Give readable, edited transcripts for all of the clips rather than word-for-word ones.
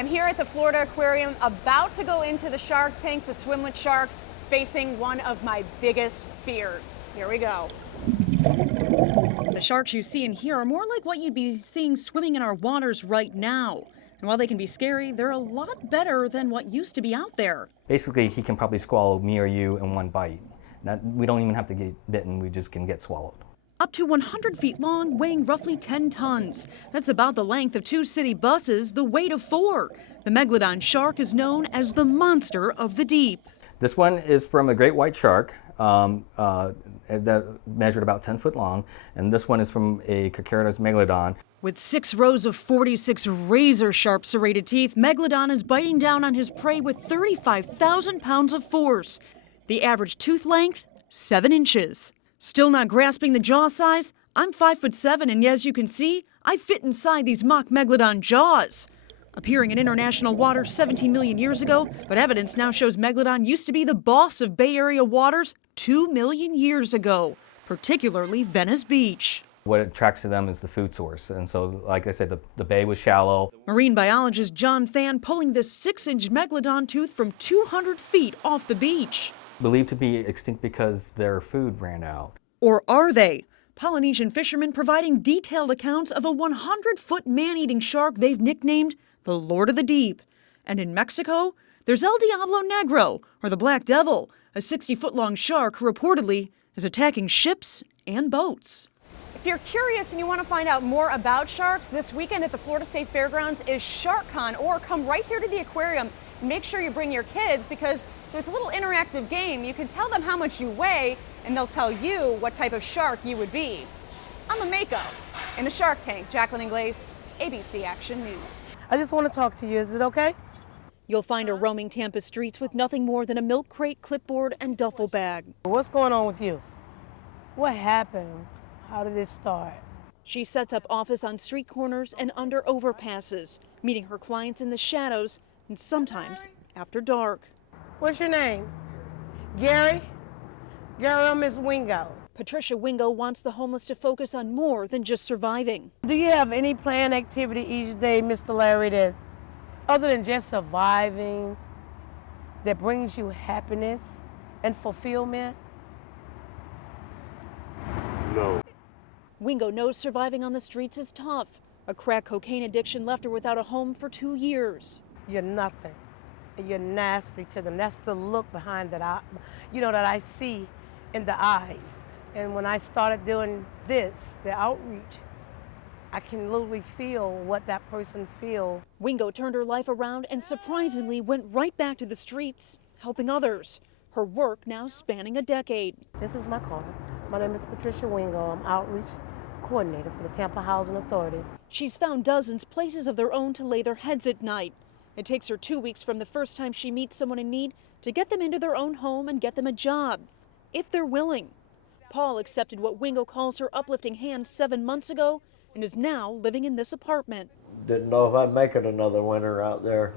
I'm here at the Florida Aquarium, about to go into the shark tank to swim with sharks, facing one of my biggest fears. Here we go. The sharks you see in here are more like what you'd be seeing swimming in our waters right now. And while they can be scary, they're a lot better than what used to be out there. Basically, he can probably swallow me or you in one bite. We don't even have to get bitten, we just can get swallowed. Up to 100 feet long, weighing roughly 10 tons. That's about the length of 2 city buses, the weight of 4. The megalodon shark is known as the monster of the deep. This one is from a great white shark that measured about 10 foot long, and this one is from a Carcharodontus megalodon. With 6 rows of 46 razor-sharp serrated teeth, megalodon is biting down on his prey with 35,000 pounds of force. The average tooth length, 7 inches. Still not grasping the jaw size? I'm 5'7", and as you can see, I fit inside these mock megalodon jaws. Appearing in international waters 17 million years ago, but evidence now shows megalodon used to be the boss of Bay Area waters 2 million years ago, particularly Venice Beach. What attracts to them is the food source, and so, like I said, the bay was shallow. Marine biologist John Than pulling this 6-inch megalodon tooth from 200 feet off the beach. Believed to be extinct because their food ran out. Or are they? Polynesian fishermen providing detailed accounts of a 100-foot man-eating shark they've nicknamed the Lord of the Deep. And in Mexico, there's El Diablo Negro, or the Black Devil, a 60-foot-long shark who reportedly is attacking ships and boats. If you're curious and you want to find out more about sharks, this weekend at the Florida State Fairgrounds is SharkCon, or come right here to the aquarium. Make sure you bring your kids because there's a little interactive game. You can tell them how much you weigh, and they'll tell you what type of shark you would be. I'm a Mako in a shark tank. Jacqueline Ingles, ABC Action News. I just want to talk to you. Is it okay? You'll find her roaming Tampa streets with nothing more than a milk crate, clipboard, and duffel bag. What's going on with you? What happened? How did it start? She sets up office on street corners and under overpasses, meeting her clients in the shadows and sometimes after dark. What's your name? Gary? Gary, I'm Miss Wingo. Patricia Wingo wants the homeless to focus on more than just surviving. Do you have any planned activity each day, Mr. Larry, that's other than just surviving, that brings you happiness and fulfillment? No. Wingo knows surviving on the streets is tough. A crack cocaine addiction left her without a home for 2 years. You're nothing, and you're nasty to them. That's the look behind that I see in the eyes. And when I started doing this, the outreach, I can literally feel what that person feels. Wingo turned her life around and surprisingly went right back to the streets, helping others. Her work now spanning a decade. This is my card. My name is Patricia Wingo. I'm outreach coordinator for the Tampa Housing Authority. She's found dozens places of their own to lay their heads at night. It takes her 2 weeks from the first time she meets someone in need to get them into their own home and get them a job, if they're willing. Paul accepted what Wingo calls her uplifting hand 7 months ago and is now living in this apartment. Didn't know if I'd make it another winter out there.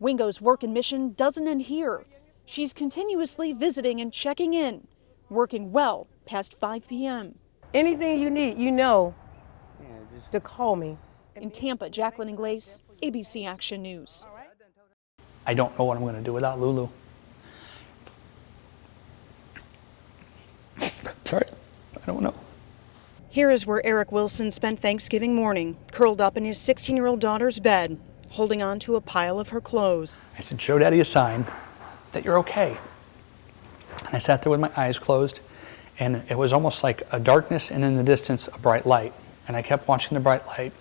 Wingo's work and mission doesn't end here. She's continuously visiting and checking in, working well past 5 p.m. Anything you need, you know, to call me. In Tampa, Jacqueline Ingles, ABC Action News. I don't know what I'm going to do without Lulu. Sorry, I don't know. Here is where Eric Wilson spent Thanksgiving morning, curled up in his 16-year-old daughter's bed, holding on to a pile of her clothes. I said, show Daddy a sign that you're okay. And I sat there with my eyes closed, and it was almost like a darkness and in the distance a bright light. And I kept watching the bright light,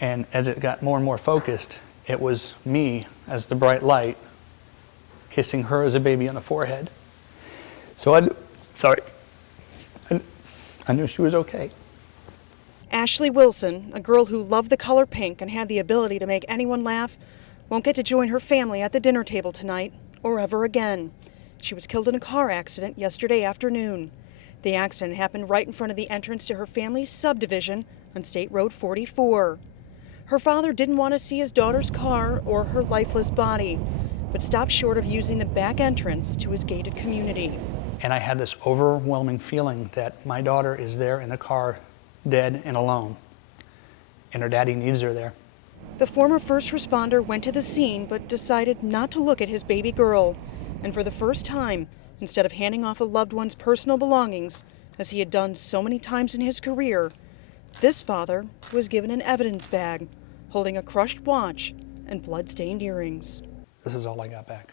and as it got more and more focused, it was me as the bright light kissing her as a baby on the forehead. So I knew she was okay. Ashley Wilson, a girl who loved the color pink and had the ability to make anyone laugh, won't get to join her family at the dinner table tonight or ever again. She was killed in a car accident yesterday afternoon. The accident happened right in front of the entrance to her family's subdivision on State Road 44. Her father didn't want to see his daughter's car or her lifeless body, but stopped short of using the back entrance to his gated community. And I had this overwhelming feeling that my daughter is there in the car, dead and alone, and her daddy needs her there. The former first responder went to the scene but decided not to look at his baby girl. And for the first time, instead of handing off a loved one's personal belongings, as he had done so many times in his career, this father was given an evidence bag holding a crushed watch and blood-stained earrings. This is all I got back.